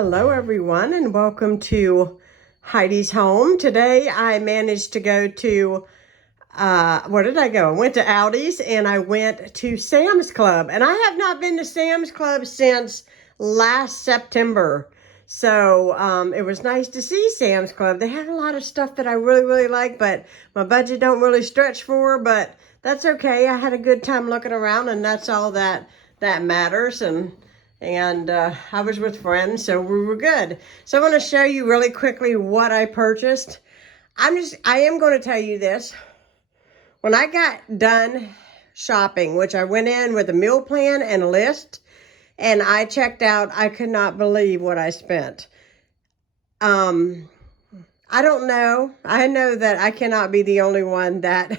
Hello everyone and welcome to Heidi's home. Today I managed to go to, where did I go? I went to Aldi's and I went to Sam's Club. And I have not been to Sam's Club since last September. So it was nice to see Sam's Club. They have a lot of stuff that I really like, but my budget don't really stretch for, but that's okay. I had a good time looking around and that's all that matters. And I was with friends, so we were good. So I want to show you really quickly what I purchased. I am going to tell you this. When I got done shopping, which I went in with a meal plan and a list, and I checked out, I could not believe what I spent. I don't know. I know that I cannot be the only one that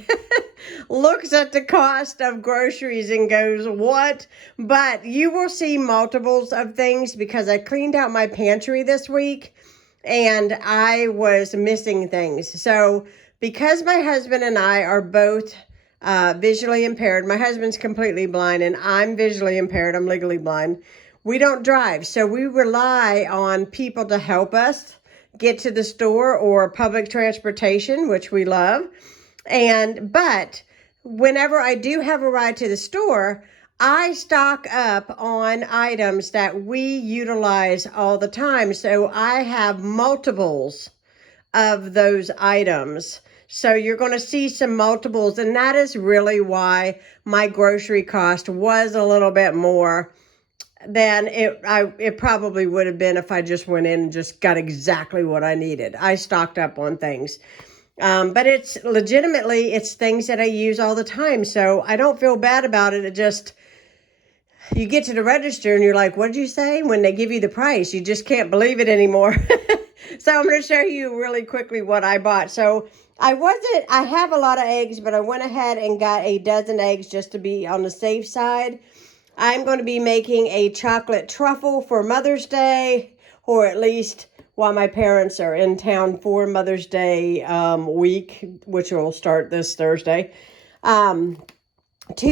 looks at the cost of groceries and goes, what? But you will see multiples of things because I cleaned out my pantry this week and I was missing things. So because my husband and I are both visually impaired, my husband's completely blind and I'm visually impaired, I'm legally blind. We don't drive, so we rely on people to help us get to the store or public transportation, which we love. But whenever I do have a ride to the store, I stock up on items that we utilize all the time. So I have multiples of those items. So you're going to see some multiples, and that is really why my grocery cost was a little bit more than it probably would have been if I just went in and just got exactly what I needed. I stocked up on things. But it's legitimately, it's things that I use all the time. So I don't feel bad about it. It just, you get to the register and you're like, what did you say? When they give you the price, you just can't believe it anymore. So I'm going to show you really quickly what I bought. So I have a lot of eggs, but I went ahead and got a dozen eggs just to be on the safe side. I'm going to be making a chocolate truffle for Mother's Day, or at least while my parents are in town for Mother's Day week, which will start this Thursday. 2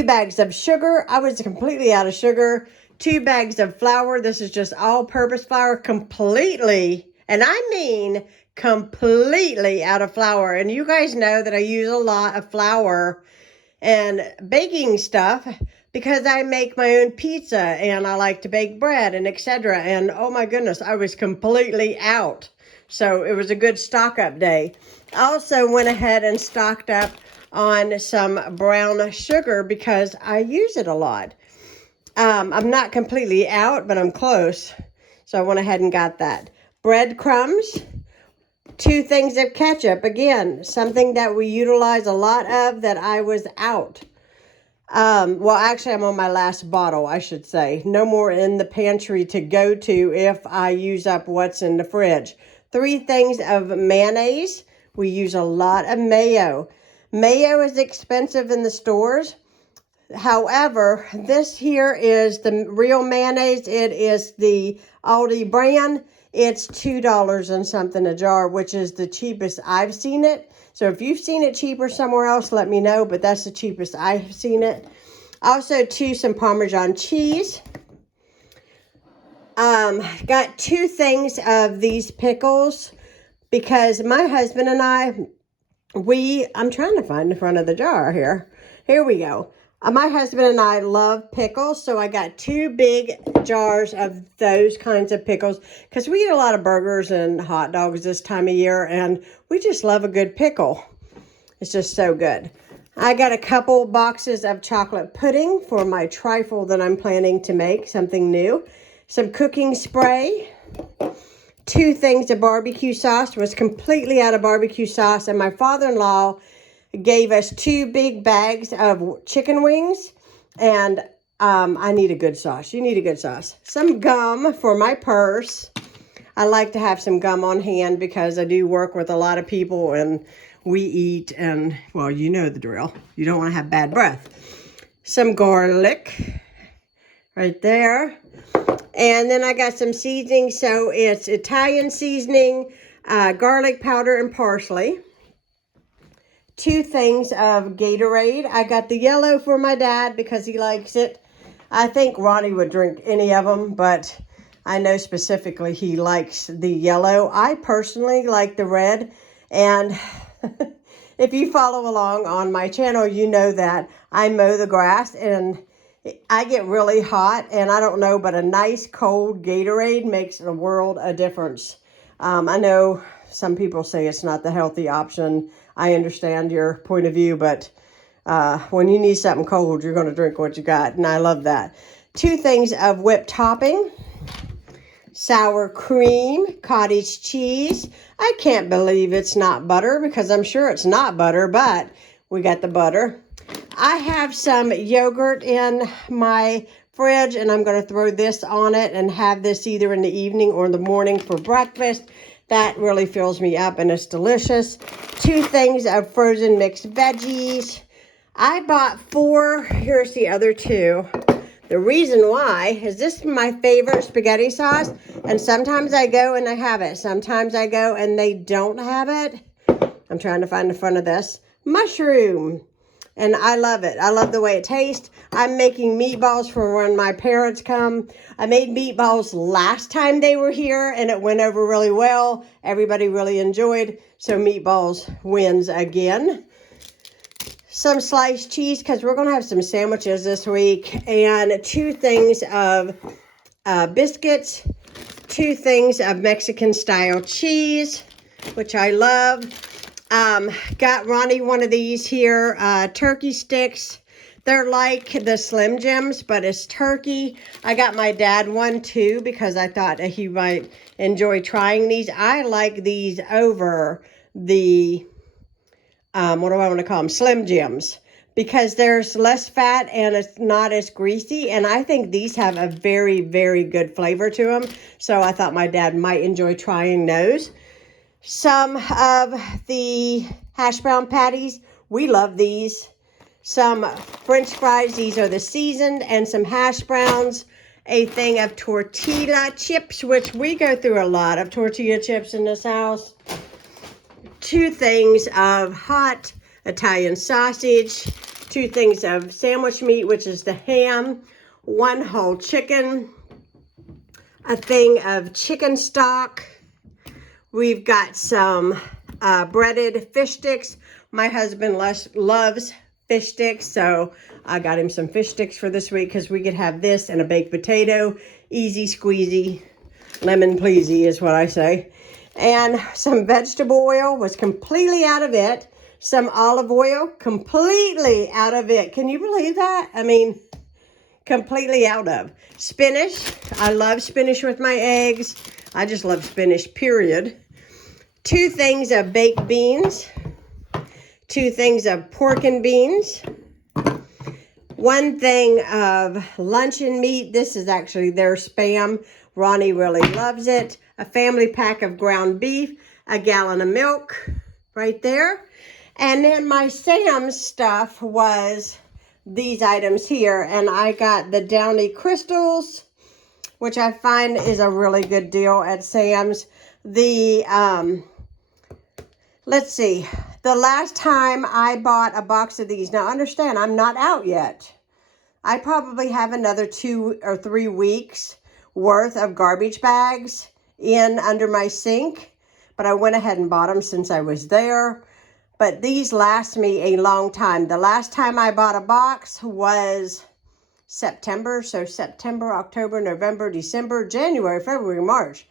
bags of sugar. I was completely out of sugar. 2 bags of flour. This is just all-purpose flour, completely, and I mean completely out of flour. And you guys know that I use a lot of flour and baking stuff because I make my own pizza and I like to bake bread and etc. And oh my goodness, I was completely out. So it was a good stock up day. I also went ahead and stocked up on some brown sugar because I use it a lot. I'm not completely out, but I'm close. So I went ahead and got that. Breadcrumbs. 2 things of ketchup. Again, something that we utilize a lot of that I was out. Well, actually, I'm on my last bottle, I should say. No more in the pantry to go to if I use up what's in the fridge. 3 things of mayonnaise. We use a lot of mayo. Mayo is expensive in the stores. However, this here is the real mayonnaise. It is the Aldi brand. It's $2 and something a jar, which is the cheapest I've seen it. So if you've seen it cheaper somewhere else, let me know, but that's the cheapest I've seen it. Also, some Parmesan cheese. Got 2 things of these pickles because my husband and I'm trying to find the front of the jar here. Here we go. My husband and I love pickles, so I got 2 big jars of those kinds of pickles because we eat a lot of burgers and hot dogs this time of year, and we just love a good pickle. It's just so good. I got a couple boxes of chocolate pudding for my trifle that I'm planning to make, something new. Some cooking spray. 2 things of barbecue sauce. Was completely out of barbecue sauce, and my father-in-law gave us 2 big bags of chicken wings, and I need a good sauce. You need a good sauce. Some gum for my purse. I like to have some gum on hand because I do work with a lot of people and we eat and, well, you know the drill. You don't want to have bad breath. Some garlic right there. And then I got some seasoning. So it's Italian seasoning, garlic powder, and parsley. 2 things of Gatorade. I got the yellow for my dad because he likes it. I think Ronnie would drink any of them, but I know specifically he likes the yellow. I personally like the red. And if you follow along on my channel, you know that I mow the grass and I get really hot. And I don't know, but a nice cold Gatorade makes a world of difference. I know some people say it's not the healthy option. I understand your point of view, but when you need something cold, you're going to drink what you got. And I love that. 2 things of whipped topping. Sour cream, cottage cheese. I can't believe it's not butter because I'm sure it's not butter, but we got the butter. I have some yogurt in my fridge and I'm going to throw this on it and have this either in the evening or in the morning for breakfast. That really fills me up and it's delicious. 2 things of frozen mixed veggies. I bought 4. Here's the other 2. The reason why is this is my favorite spaghetti sauce, and sometimes I go and I have it. Sometimes I go and they don't have it. I'm trying to find the front of this. Mushroom. And I love it. I love the way it tastes. I'm making meatballs for when my parents come. I made meatballs last time they were here, and it went over really well. Everybody really enjoyed, so meatballs wins again. Some sliced cheese because we're going to have some sandwiches this week, and 2 things of biscuits, 2 things of Mexican style cheese, which I love. Got Ronnie one of these here, turkey sticks. They're like the Slim Jims, but it's turkey. I got my dad one too because I thought he might enjoy trying these. I like these over the what do I want to call them? Slim Jims, because there's less fat and it's not as greasy. And I think these have a very, very good flavor to them. So I thought my dad might enjoy trying those. Some of the hash brown patties. We love these. Some French fries. These are the seasoned, and some hash browns. A thing of tortilla chips, which we go through a lot of tortilla chips in this house. 2 things of hot Italian sausage, 2 things of sandwich meat, which is the ham, 1 whole chicken, a thing of chicken stock. We've got some breaded fish sticks. My husband loves fish sticks, so I got him some fish sticks for this week because we could have this and a baked potato. Easy squeezy, lemon pleasy is what I say. And some vegetable oil, was completely out of it. Some olive oil, completely out of it. Can you believe that? I mean, completely out of. Spinach. I love spinach with my eggs. I just love spinach, period. 2 things of baked beans. 2 things of pork and beans. 1 thing of luncheon meat. This is actually their Spam. Ronnie really loves it. A family pack of ground beef, a gallon of milk right there. And then my Sam's stuff was these items here. And I got the Downy Crystals, which I find is a really good deal at Sam's. The, let's see, the last time I bought a box of these, now understand, I'm not out yet. I probably have another 2 or 3 weeks worth of garbage bags in under my sink, but I went ahead and bought them since I was there. But these last me a long time. The last time I bought a box was September. So September, October, November, December, January, February, March,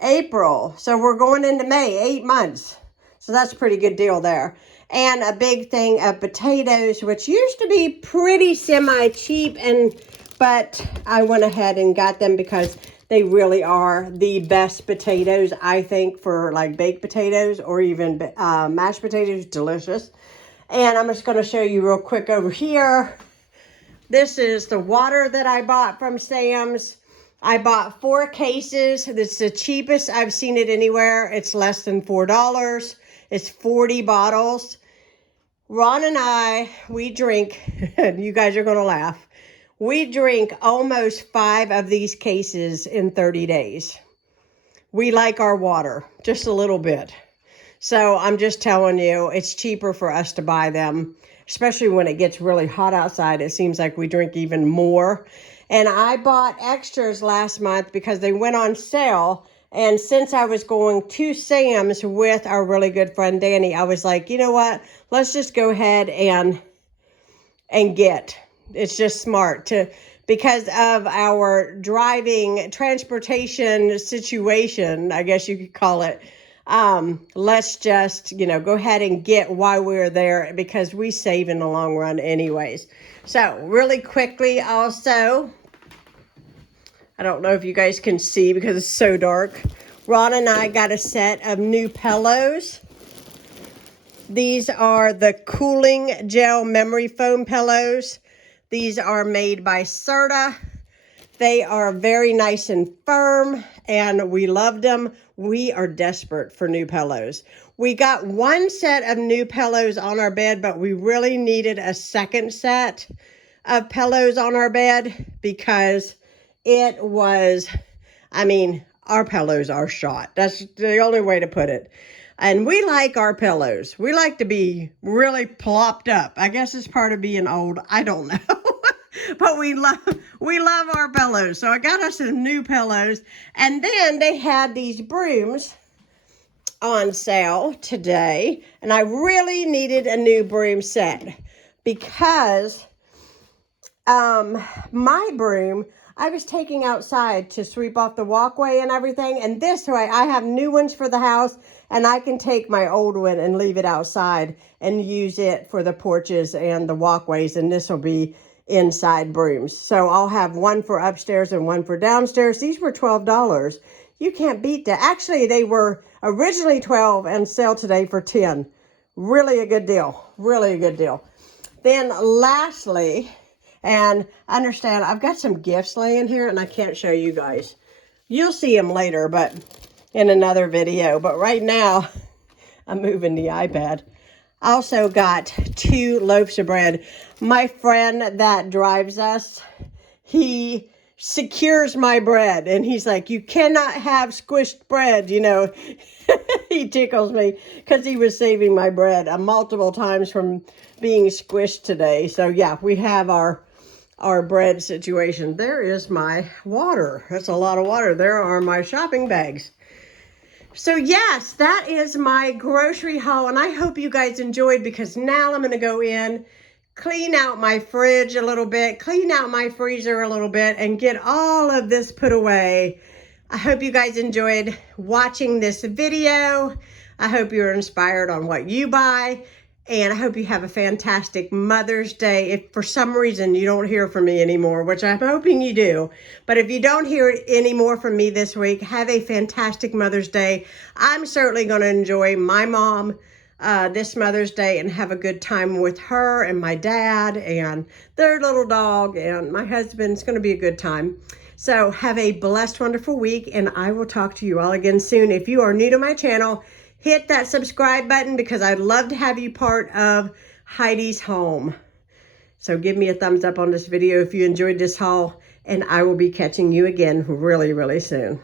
April. So we're going into May, 8 months. So that's a pretty good deal there. And a big thing of potatoes, which used to be pretty semi-cheap, but I went ahead and got them because they really are the best potatoes, I think, for like baked potatoes or even mashed potatoes. Delicious. And I'm just going to show you real quick over here. This is the water that I bought from Sam's. I bought 4 cases. It's the cheapest I've seen it anywhere. It's less than $4. It's 40 bottles. Ron and I, we drink, you guys are going to laugh. We drink almost 5 of these cases in 30 days. We like our water, just a little bit. So I'm just telling you, it's cheaper for us to buy them. especially when it gets really hot outside. It seems like we drink even more. And I bought extras last month because they went on sale. And since I was going to Sam's with our really good friend Danny, I was like, you know what? Let's just go ahead and get. It's just smart to, because of our driving transportation situation, I guess you could call it. Let's just, go ahead and get while we're there because we save in the long run anyways. So really quickly also, I don't know if you guys can see because it's so dark. Ron and I got a set of new pillows. These are the cooling gel memory foam pillows. These are made by Serta. They are very nice and firm, and we loved them. We are desperate for new pillows. We got one set of new pillows on our bed, but we really needed a second set of pillows on our bed because it was, our pillows are shot. That's the only way to put it. And we like our pillows. We like to be really plopped up. I guess it's part of being old. I don't know. But we love our pillows. So I got us some new pillows. And then they had these brooms on sale today. And I really needed a new broom set because my broom, I was taking outside to sweep off the walkway and everything. And this way I have new ones for the house and I can take my old one and leave it outside and use it for the porches and the walkways. And this will be inside brooms. So I'll have one for upstairs and one for downstairs. These were $12. You can't beat that. Actually, they were originally $12 and sale today for $10. Really a good deal. Really a good deal. Then lastly, and understand, I've got some gifts laying here and I can't show you guys. You'll see them later, but in another video. But right now, I'm moving the iPad. I also got 2 loaves of bread. My friend that drives us, he secures my bread. And he's like, you cannot have squished bread, He tickles me because he was saving my bread multiple times from being squished today. So yeah, we have our bread situation. There is my water. That's a lot of water. There are my shopping bags. So yes, that is my grocery haul, and I hope you guys enjoyed because now I'm going to go in, clean out my fridge a little bit, clean out my freezer a little bit, and get all of this put away. I hope you guys enjoyed watching this video. I hope you're inspired on what you buy. And I hope you have a fantastic Mother's Day. If for some reason you don't hear from me anymore, which I'm hoping you do, but if you don't hear any more from me this week, have a fantastic Mother's Day. I'm certainly going to enjoy my mom this Mother's Day and have a good time with her and my dad and their little dog and my husband. It's going to be a good time. So have a blessed, wonderful week, and I will talk to you all again soon. If you are new to my channel, hit that subscribe button because I'd love to have you part of Heidi's home. So give me a thumbs up on this video if you enjoyed this haul, and I will be catching you again really, really soon.